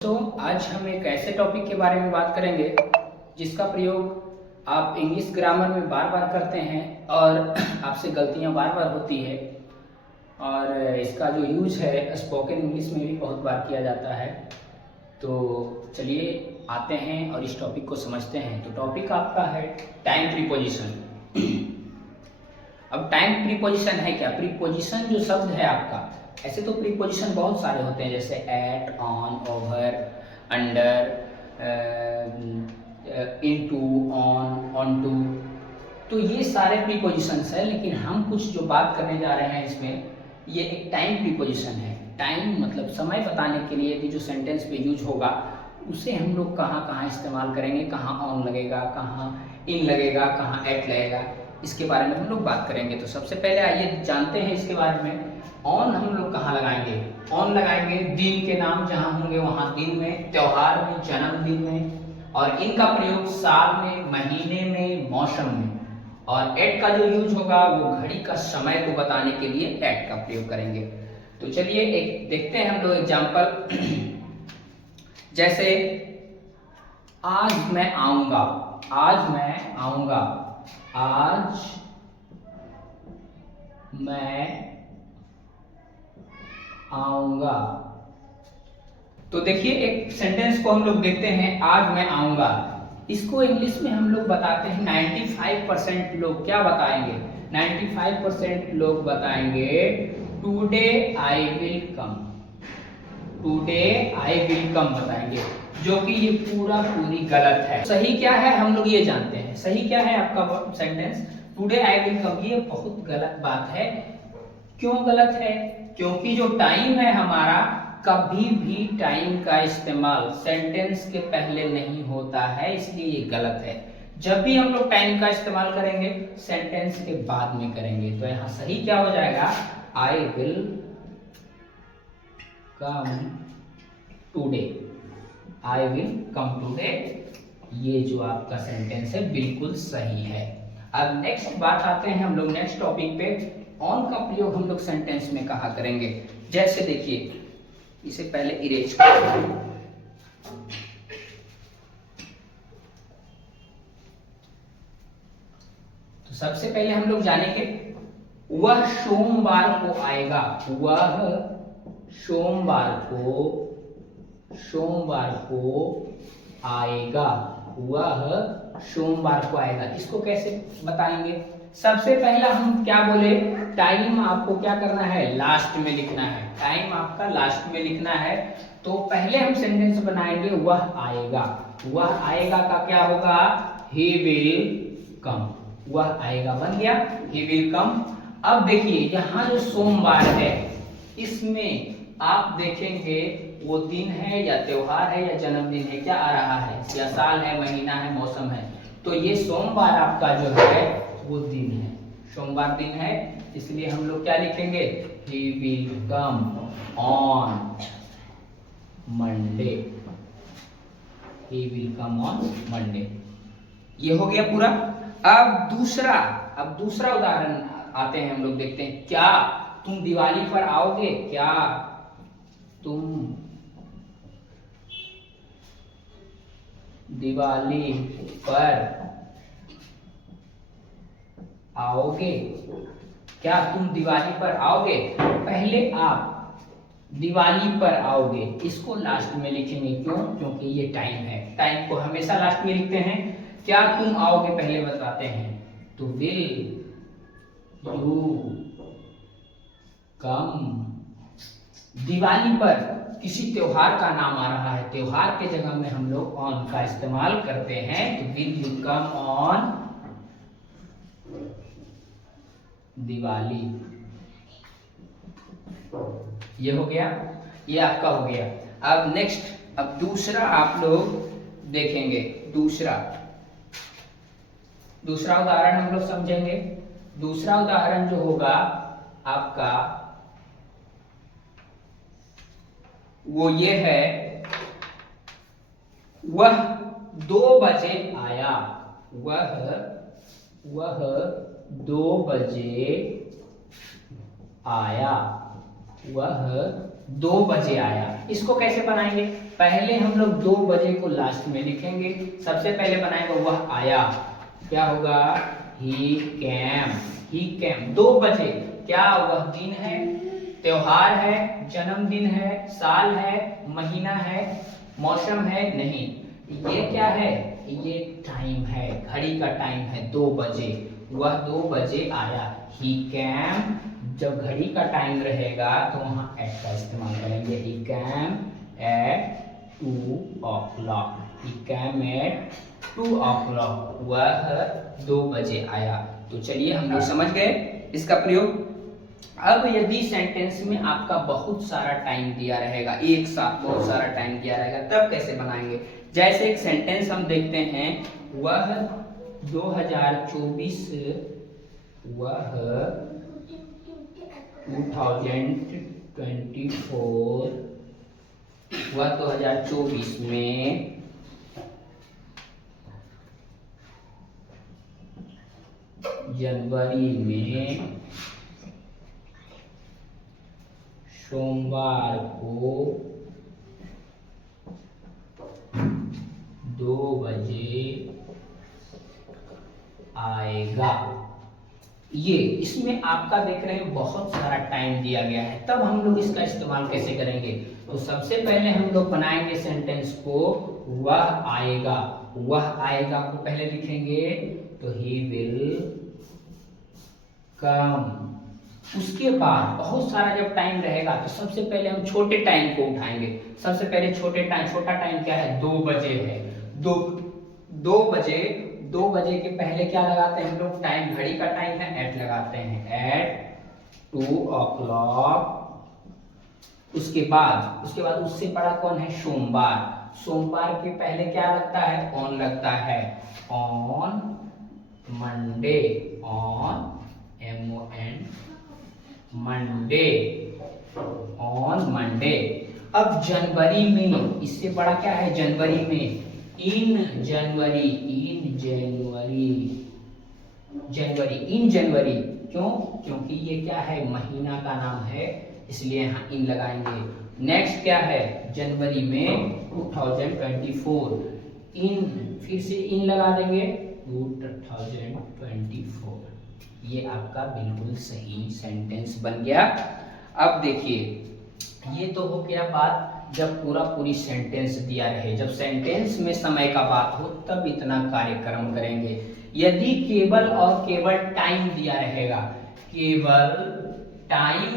दोस्तों, आज हम एक ऐसे टॉपिक के बारे में बात करेंगे जिसका प्रयोग आप इंग्लिश ग्रामर में बार बार करते हैं और आपसे गलतियां बार बार होती है और इसका जो यूज है स्पोकन इंग्लिश में भी बहुत बार किया जाता है। तो चलिए आते हैं और इस टॉपिक को समझते हैं। तो टॉपिक आपका है टाइम प्रीपोजिशन। अब टाइम प्रीपोजिशन है क्या? प्रीपोजिशन जो शब्द है आपका, ऐसे तो प्रीपोजिशन बहुत सारे होते हैं जैसे at, on, over, under, into, on, on to. तो ये सारे प्रीपोजिशंस है, लेकिन हम कुछ जो बात करने जा रहे हैं इसमें, ये एक टाइम प्रीपोजिशन है। टाइम मतलब समय बताने के लिए कि जो सेंटेंस पे यूज होगा उसे हम लोग कहाँ कहाँ इस्तेमाल करेंगे, कहाँ ऑन लगेगा, कहाँ इन लगेगा, कहाँ एट लगेगा, इसके बारे में हम लोग बात करेंगे। तो सबसे पहले आइए जानते हैं इसके बारे में। ऑन हम लोग कहाँ लगाएंगे? ऑन लगाएंगे दिन के नाम जहाँ होंगे वहाँ दिन में, त्योहार में, जन्मदिन में। और इनका प्रयोग साल में, महीने में, मौसम में। और एट का जो यूज होगा वो घड़ी का समय को बताने के लिए एट का प्रयोग करेंगे। तो चलिए एक देखते हैं हम लोग एग्जाम्पल। जैसे आज मैं आऊंगा, आज मैं आऊंगा, आज मैं आऊंगा। तो देखिए एक सेंटेंस को हम लोग देखते हैं, आज मैं आऊंगा। इसको इंग्लिश में हम लोग बताते हैं 95% लोग क्या बताएंगे? 95% लोग बताएंगे today I will come. Today I will come बताएंगे, जो कि ये पूरी गलत है। सही क्या है हम लोग ये जानते हैं। सही क्या है आपका sentence? Today I will come. ये बहुत गलत बात है। क्यों गलत है? क्योंकि जो टाइम है हमारा, कभी भी टाइम का इस्तेमाल सेंटेंस के पहले नहीं होता है, इसलिए ये गलत है। जब भी हम लोग टाइम का इस्तेमाल करेंगे सेंटेंस के बाद में करेंगे। तो यहाँ सही क्या हो जाएगा? I will come today. I will come today, ये जो आपका सेंटेंस है बिल्कुल सही है। अब नेक्स्ट बात आते हैं हम लोग नेक्स्ट टॉपिक पे। ऑन का प्रयोग हम लोग सेंटेंस में कहा करेंगे। जैसे देखिए, इसे पहले इरेज करें। तो सबसे पहले हम लोग जानेंगे वह सोमवार को आएगा। वह सोमवार को आएगा। वह सोमवार को आएगा। इसको कैसे बताएंगे? सबसे पहला हम क्या बोले? टाइम आपको क्या करना है? लास्ट में लिखना है। टाइम आपका लास्ट में लिखना है। तो पहले हम सेंटेंस बनाएंगे वह आएगा। वह आएगा का क्या होगा? He will come. वह आएगा बन गया, ही विल कम। अब देखिए यहाँ जो सोमवार है, इसमें आप देखेंगे वो दिन है या त्योहार है या जन्मदिन है, क्या आ रहा है? या साल है, महीना है, मौसम है। तो ये सोमवार आपका जो है वो दिन है, सोमवार दिन है, इसलिए हम लोग क्या लिखेंगे? He will come on Monday. He will come on Monday. ये हो गया पूरा। अब दूसरा उदाहरण आते हैं हम लोग, देखते हैं। क्या तुम दिवाली पर आओगे? क्या तुम दिवाली पर आओगे? क्या तुम दिवाली पर आओगे? पहले आप दिवाली पर आओगे, इसको लास्ट में लिखेंगे। क्यों? क्योंकि ये टाइम है। टाइम को हमेशा लास्ट में लिखते हैं। क्या तुम आओगे पहले बताते हैं। तो विल यू कम। दिवाली पर किसी त्योहार का नाम आ रहा है, त्योहार के जगह में हम लोग ऑन का इस्तेमाल करते हैं। तो will you come on Diwali. ये हो गया, ये आपका हो गया। अब नेक्स्ट, अब दूसरा आप लोग देखेंगे। दूसरा उदाहरण हम लोग समझेंगे। दूसरा उदाहरण जो होगा आपका वो ये है, वह 2 बजे आया। वह 2 बजे आया। वह 2 बजे आया। इसको कैसे बनाएंगे? पहले हम लोग 2 बजे को लास्ट में लिखेंगे। सबसे पहले बनाएंगे वह आया, क्या होगा, ही कैम 2 बजे। क्या वह दिन है, त्योहार है, जन्मदिन है, साल है, महीना है, मौसम है, नहीं, ये क्या है, ये टाइम है, घड़ी का टाइम है 2 बजे। वह 2 बजे आया, ही कैम। जब घड़ी का टाइम रहेगा तो वहां एट का इस्तेमाल करेंगे, he came at 2 o'clock, he came at 2 o'clock, वह 2 बजे आया। तो चलिए हम लोग समझ गए इसका प्रयोग। अब यदि सेंटेंस में आपका बहुत सारा टाइम दिया रहेगा, एक साथ बहुत सारा टाइम दिया रहेगा, तब कैसे बनाएंगे। जैसे एक सेंटेंस हम देखते हैं, वह 2024 वह 2024 में जनवरी में सोमवार को 2 बजे आएगा। ये इसमें आपका देख रहे हैं बहुत सारा टाइम दिया गया है, तब हम लोग इसका इस्तेमाल कैसे करेंगे। तो सबसे पहले हम लोग बनाएंगे सेंटेंस को, वह आएगा। वह आएगा को पहले लिखेंगे तो ही विल कम। उसके बाद बहुत सारा जब टाइम रहेगा तो सबसे पहले हम छोटे टाइम को उठाएंगे। सबसे पहले छोटा टाइम क्या है, 2 बजे है। 2 बजे के पहले क्या लगाते हैं हम लोग, टाइम, घड़ी का टाइम है, एट लगाते हैं, एट 2 o'clock। उसके बाद उससे बड़ा कौन है, सोमवार के पहले क्या लगता है, ऑन लगता है, on Monday, on MON Monday, on Monday. अब जनवरी में इससे बड़ा क्या है, जनवरी में इन जनवरी। क्यों, क्योंकि ये क्या है, महीना का नाम है, इसलिए यहाँ इन लगाएंगे। नेक्स्ट क्या है, जनवरी में 2024, इन फिर से इन लगा देंगे 2024। ये आपका बिल्कुल सही सेंटेंस बन गया। अब देखिए, ये तो हो गया बात जब पूरी सेंटेंस दिया रहे। जब सेंटेंस में समय का बात हो तब इतना कार्यक्रम करेंगे। यदि केवल टाइम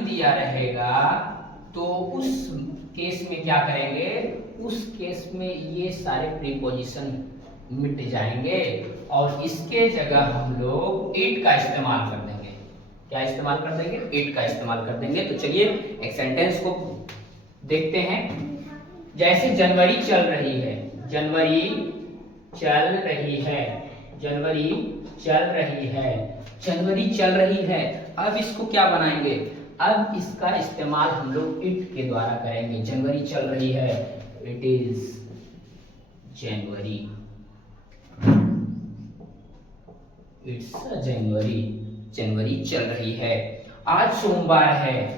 दिया रहेगा, तो उस केस में क्या करेंगे, उस केस में ये सारे प्रीपोजिशन मिट जाएंगे और इसके जगह हम लोग इट का इस्तेमाल कर देंगे। क्या इस्तेमाल कर देंगे, इट का इस्तेमाल कर देंगे। तो चलिए एक सेंटेंस को देखते हैं। जैसे जनवरी चल रही है, अब इसको क्या बनाएंगे, अब इसका इस्तेमाल हम लोग इट के द्वारा करेंगे। जनवरी चल रही है, इट इज जनवरी, इट्स जनवरी चल रही है। आज सोमवार है,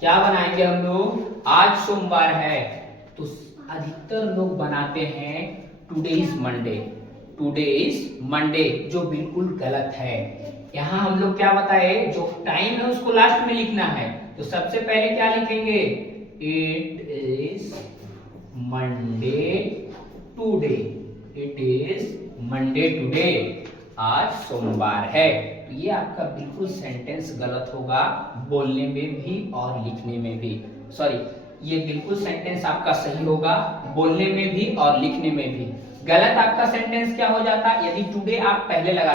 क्या बनाएंगे हम लोग, आज सोमवार है। तो अधिकतर लोग बनाते हैं टुडे इज मंडे, जो बिल्कुल गलत है। यहाँ हम लोग क्या बताए, जो टाइम है उसको लास्ट में लिखना है। तो सबसे पहले क्या लिखेंगे, इट इज मंडे टुडे, आज सोमवार है। तो ये आपका बिल्कुल सेंटेंस गलत होगा, बोलने में भी और लिखने में भी। ये बिल्कुल सेंटेंस आपका सही होगा, बोलने में भी और लिखने में भी। गलत आपका सेंटेंस क्या हो जाता, यदि टुडे आप पहले लगा